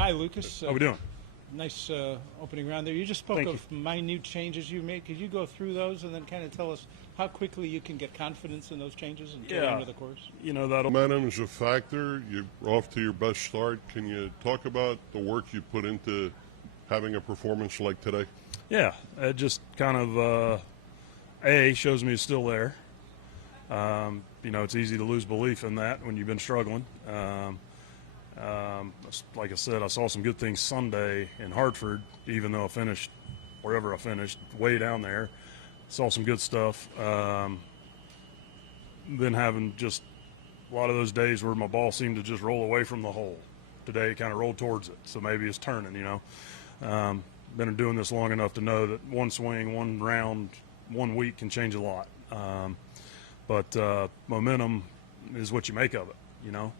Hi, Lucas. How we doing? Nice opening round there. You just spoke of minute changes you make. Could you go through those and then kind of tell us how quickly you can get confidence in those changes and carry into the course? You know, that momentum is a factor. You're off to your best start. Can you talk about the work you put into having a performance like today? Yeah, it just kind of shows me it's still there. You know, it's easy to lose belief in that when you've been struggling. Like I said, I saw some good things Sunday in Hartford, even though I finished wherever I finished, way down there. Saw some good stuff. Been having just a lot of those days where my ball seemed to just roll away from the hole. Today it kind of rolled towards it, so maybe it's turning, you know. Been doing this long enough to know that one swing, one round, 1 week can change a lot. But momentum is what you make of it, you know.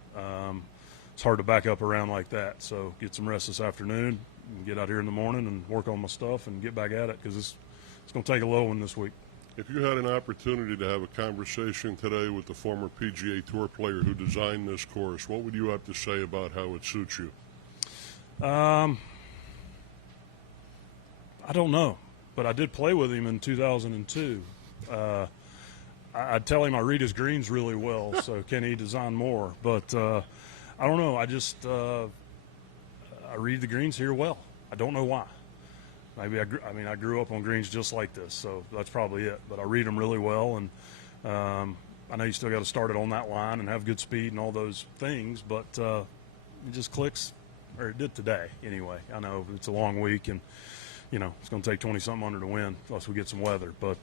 It's hard to back up around like that. So get some rest this afternoon and get out here in the morning and work on my stuff and get back at it because it's going to take a low one this week. If you had an opportunity to have a conversation today with the former PGA Tour player who designed this course, what would you have to say about how it suits you? I don't know, but I did play with him in 2002. I'd tell him I read his greens really well, so can he design more? But I don't know. I just I read the greens here well. I don't know why. Maybe I grew up on greens just like this, so that's probably it. But I read them really well, and I know you still got to start it on that line and have good speed and all those things, but it just clicks, or it did today anyway. I know it's a long week, and you know it's going to take 20-something under to win, plus we get some weather. But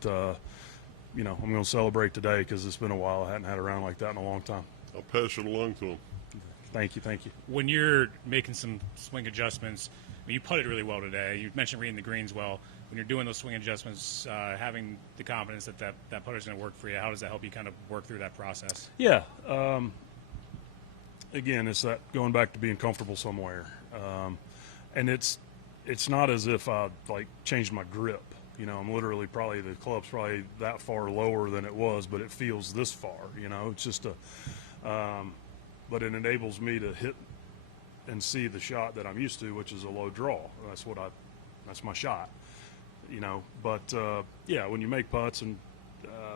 you know, I'm going to celebrate today because it's been a while. I hadn't had a round like that in a long time. I'll pass it along to him. Thank you. When you're making some swing adjustments, I mean, you putted really well today. You mentioned reading the greens well. When you're doing those swing adjustments, having the confidence that putter's going to work for you, how does that help you kind of work through that process? Yeah. Again, it's that going back to being comfortable somewhere. And it's not as if I, like, changed my grip. You know, I'm literally the club's probably that far lower than it was, but it feels this far, you know. It's just but it enables me to hit and see the shot that I'm used to, which is a low draw. That's my shot, you know. But yeah, when you make putts and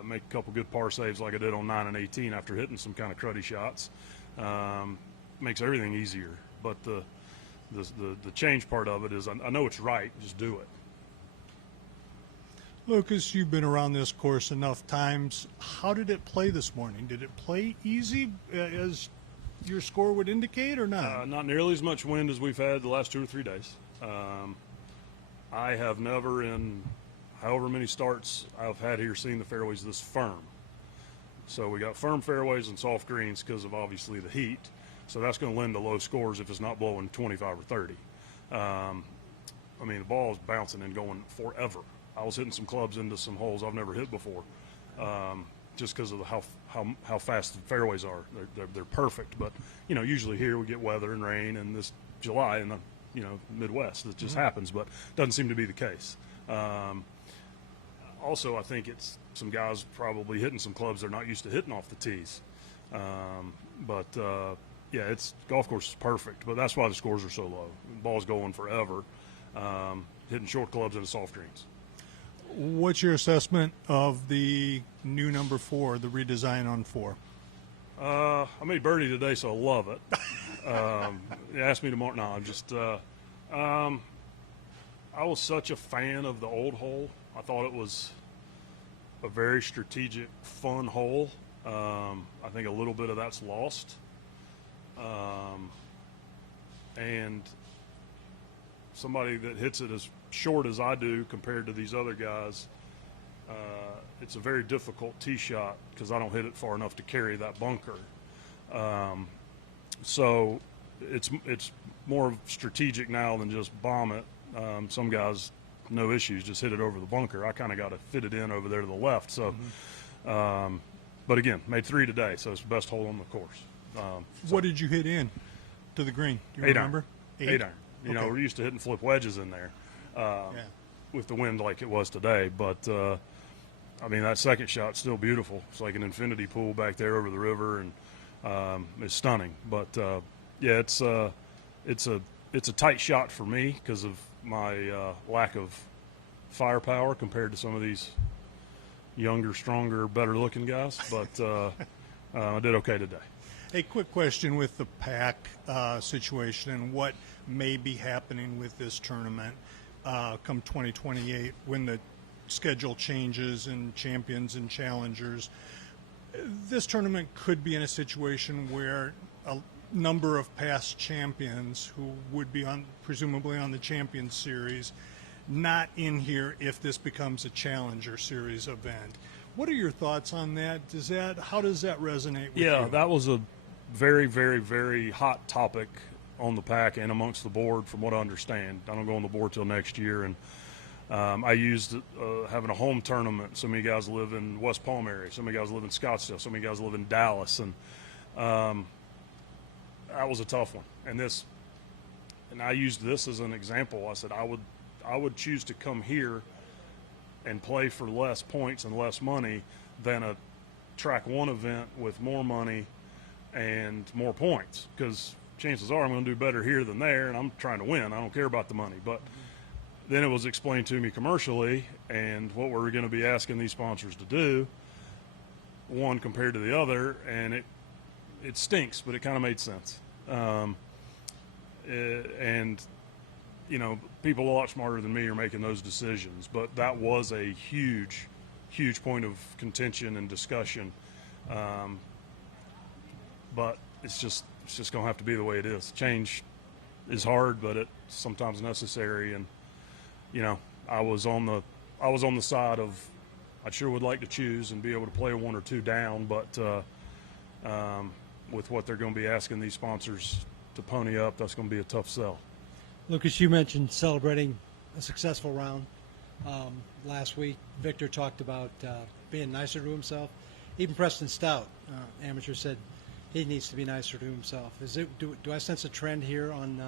make a couple good par saves like I did on 9 and 18 after hitting some kind of cruddy shots, makes everything easier. But the change part of it is I know it's right, just do it. Lucas, you've been around this course enough times. How did it play this morning? Did it play easy as your score would indicate, or not? Not nearly as much wind as we've had the last 2 or 3 days. I have never, in however many starts I've had here, seen the fairways this firm. So we got firm fairways and soft greens because of obviously the heat. So that's going to lend to low scores if it's not blowing 25 or 30. I mean, the ball is bouncing and going forever. I was hitting some clubs into some holes I've never hit before, just because of how fast the fairways are. They're perfect. But you know, usually here we get weather and rain, and this July in the Midwest it just happens. But doesn't seem to be the case. Also, I think it's some guys probably hitting some clubs they're not used to hitting off the tees. Yeah, golf course is perfect, but that's why the scores are so low. The ball's going forever, hitting short clubs into soft greens. What's your assessment of the new number 4, the redesign on 4? I made birdie today, so I love it. Ask me tomorrow. No, I'm just I was such a fan of the old hole. I thought it was a very strategic, fun hole. I think a little bit of that's lost. And somebody that hits it as short as I do compared to these other guys, it's a very difficult tee shot because I don't hit it far enough to carry that bunker. So it's more strategic now than just bomb it. Some guys, no issues, just hit it over the bunker. I kind of got to fit it in over there to the left. So, but again, made 3 today, so it's the best hole on the course. What did you hit in to the green? Do you remember? 8 iron. You know, we're used to hitting flip wedges in there with the wind like it was today. But, I mean, that second shot's still beautiful. It's like an infinity pool back there over the river, and it's stunning. But, yeah, it's a it's a tight shot for me because of my lack of firepower compared to some of these younger, stronger, better-looking guys. But I did okay today. A quick question with the pack situation and what may be happening with this tournament come 2028 when the schedule changes and champions and challengers. This tournament could be in a situation where a number of past champions who would be presumably on the Champions Series not in here if this becomes a Challenger Series event. What are your thoughts on that? How does that resonate with you? Yeah, that was a very, very, very hot topic on the pack and amongst the board from what I understand. I don't go on the board till next year, and I used having a home tournament. So many guys live in West Palm area. So many guys live in Scottsdale. So many guys live in Dallas, and that was a tough one. And I used this as an example. I said I would choose to come here and play for less points and less money than a track one event with more money and more points, because chances are I'm going to do better here than there, and I'm trying to win. I don't care about the money. But then it was explained to me commercially and what we're going to be asking these sponsors to do, one compared to the other, and it stinks, but it kind of made sense. And, you know, people a lot smarter than me are making those decisions, but that was a huge, huge point of contention and discussion. But it's just going to have to be the way it is. Change is hard, but it's sometimes necessary. And, you know, I was on the side of I sure would like to choose and be able to play one or two down, but with what they're going to be asking these sponsors to pony up, that's going to be a tough sell. Lucas, you mentioned celebrating a successful round last week. Victor talked about being nicer to himself. Even Preston Stout, amateur, said he needs to be nicer to himself. Do I sense a trend here on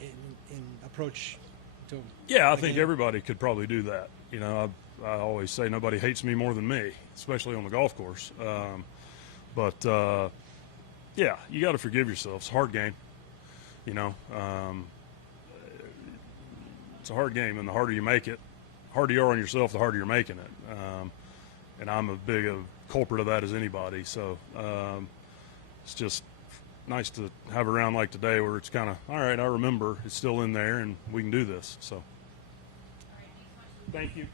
in approach to? Yeah, I think everybody could probably do that. You know, I always say nobody hates me more than me, especially on the golf course. But yeah, you got to forgive yourself. It's a hard game. You know, it's a hard game, and the harder you make it, harder you are on yourself, the harder you're making it. And I'm as big a culprit of that as anybody. So it's just nice to have a round like today where it's kind of, all right, I remember it's still in there, and we can do this. So thank you.